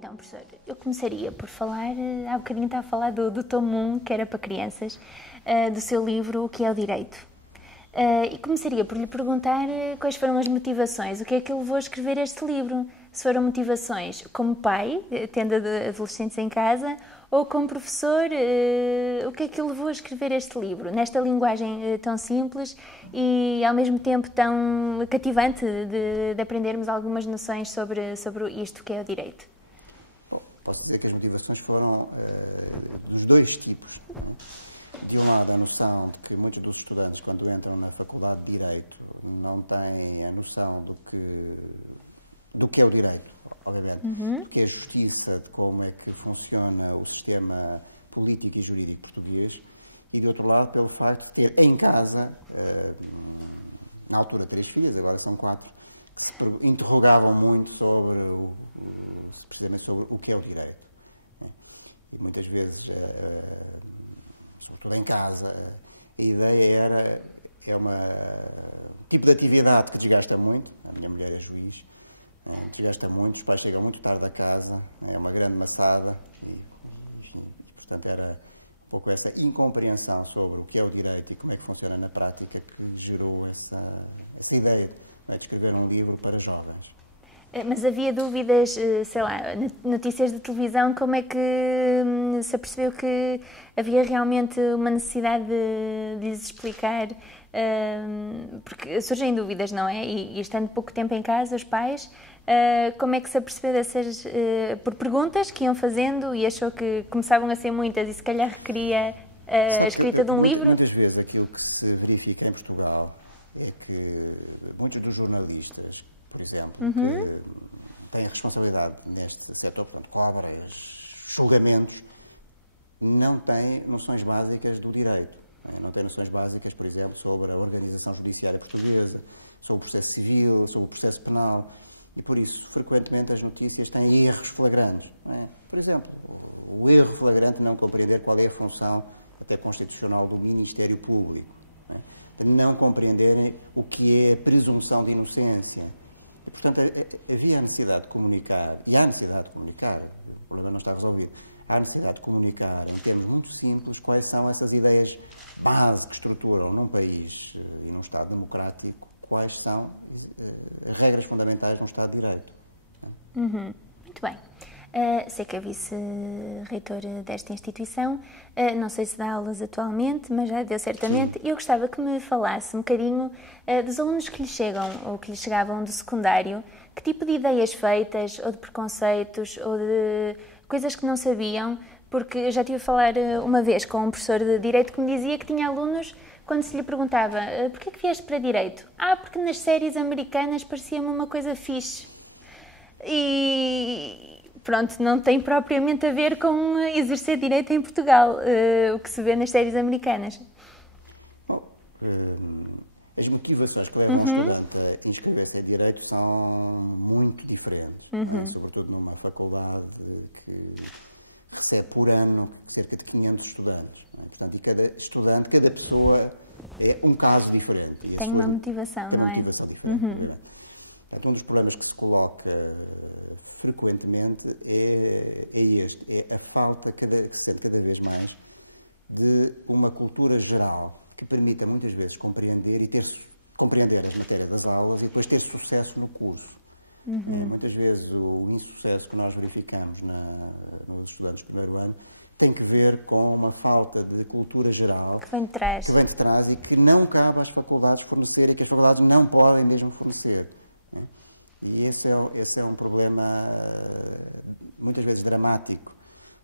Então, professor, eu começaria por falar, há bocadinho estava a falar do tomo 1, que era para crianças, do seu livro, O que é o Direito. E começaria por lhe perguntar quais foram as motivações, o que é que o levou a escrever este livro? Se foram motivações como pai, tendo adolescentes em casa, ou como professor, o que é que o levou a escrever este livro, nesta linguagem tão simples e ao mesmo tempo tão cativante de aprendermos algumas noções sobre isto que é o direito? Bom, posso dizer que as motivações foram dos dois tipos, não é? De um lado, a noção de que muitos dos estudantes, quando entram na Faculdade de Direito, não têm a noção do que é o direito, obviamente, do que é a justiça, de como é que funciona o sistema político e jurídico português, e, de outro lado, pelo facto de ter em casa, na altura 3 filhas, agora são 4, que se interrogavam muito sobre, precisamente sobre o que é o direito. E muitas vezes, sobretudo em casa, a ideia é um tipo de atividade que desgasta muito. A minha mulher é juiz, desgasta muito, os pais chegam muito tarde a casa, é uma grande maçada e portanto era um pouco essa incompreensão sobre o que é o direito e como é que funciona na prática que gerou essa ideia de escrever um livro para jovens. Mas havia dúvidas, sei lá, notícias de televisão, como é que se apercebeu que havia realmente uma necessidade de lhes explicar? Porque surgem dúvidas, não é? E estando pouco tempo em casa, os pais, como é que se apercebeu dessas, por perguntas que iam fazendo e achou que começavam a ser muitas e se calhar requeria a escrita de um livro? Muitas vezes aquilo que se verifica em Portugal é que muitos dos jornalistas, por exemplo, que têm responsabilidade neste setor, portanto, cobras, julgamentos, não têm noções básicas do direito. Não têm noções básicas, por exemplo, sobre a organização judiciária portuguesa, sobre o processo civil, sobre o processo penal. E, por isso, frequentemente as notícias têm erros flagrantes. Não é? Por exemplo, o erro flagrante de não compreender qual é a função até constitucional do Ministério Público. Não é? De não compreenderem o que é a presunção de inocência. E, portanto, havia a necessidade de comunicar, e há necessidade de comunicar, o problema não está resolvido, há necessidade de comunicar em termos muito simples quais são essas ideias base que estruturam num país e num Estado democrático, quais são as regras fundamentais de um Estado de Direito. Muito bem. Sei que é vice-reitor desta instituição, não sei se dá aulas atualmente, mas já deu certamente. Sim. Eu gostava que me falasse um bocadinho dos alunos que lhe chegam ou que lhe chegavam do secundário, que tipo de ideias feitas, ou de preconceitos, ou de coisas que não sabiam, porque eu já estive a falar uma vez com um professor de Direito que me dizia que tinha alunos, quando se lhe perguntava porquê que vieste para Direito? Porque nas séries americanas parecia-me uma coisa fixe. E pronto, não tem propriamente a ver com exercer direito em Portugal, o que se vê nas séries americanas. Bom, as motivações que levam um estudante a inscrever-se em Direito são muito diferentes, não é? Sobretudo numa faculdade que recebe por ano cerca de 500 estudantes. Não é? Portanto, e cada estudante, cada pessoa é um caso diferente. E tem uma motivação, tem uma motivação diferente, obviamente. Portanto, um dos problemas que se coloca frequentemente é a falta, que se sente cada vez mais, de uma cultura geral que permita muitas vezes compreender as matérias das aulas e depois ter sucesso no curso. Muitas vezes o insucesso que nós verificamos nos estudantes do primeiro ano tem que ver com uma falta de cultura geral que vem de trás e que não cabe às faculdades fornecer e que as faculdades não podem mesmo fornecer. E esse é um problema muitas vezes dramático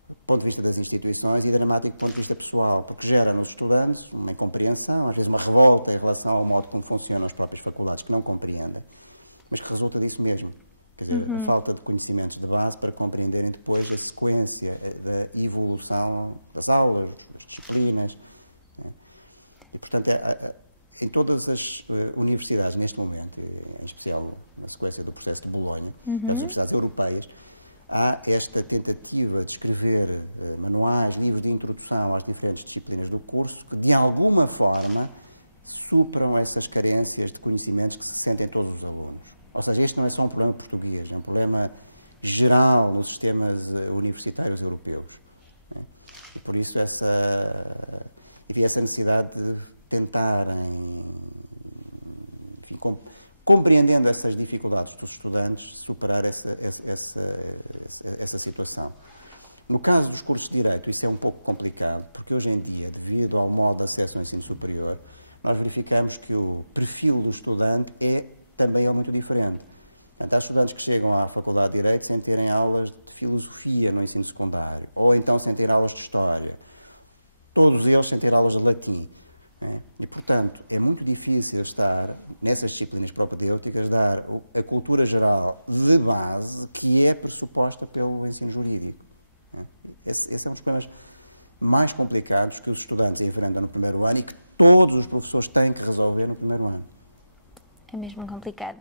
do ponto de vista das instituições e dramático do ponto de vista pessoal, porque gera nos estudantes uma incompreensão, às vezes uma revolta em relação ao modo como funcionam as próprias faculdades, que não compreendem, mas que resulta disso mesmo. Quer dizer, a falta de conhecimentos de base para compreenderem depois a sequência da evolução das aulas, das disciplinas. E, portanto, em todas as universidades, neste momento, em especial na sequência do processo de Bolonha, das universidades europeias, há esta tentativa de escrever manuais, livros de introdução às diferentes disciplinas do curso, que de alguma forma supram essas carências de conhecimentos que se sentem todos os alunos. Ou seja, este não é só um problema português, é um problema geral nos sistemas universitários europeus. E por isso havia essa necessidade de tentarem, enfim, compreendendo essas dificuldades dos estudantes, superar essa situação. No caso dos cursos de Direito, isso é um pouco complicado, porque hoje em dia, devido ao modo de acesso ao ensino superior, nós verificamos que o perfil do estudante também é muito diferente. Portanto, há estudantes que chegam à Faculdade de Direito sem terem aulas de filosofia no ensino secundário, ou então sem ter aulas de história, todos eles sem ter aulas de latim. E, portanto, é muito difícil estar, nessas disciplinas propedêuticas, dar a cultura geral de base que é pressuposta pelo ensino jurídico. Esse é um dos problemas mais complicados que os estudantes enfrentam no primeiro ano e que todos os professores têm que resolver no primeiro ano. É mesmo complicado.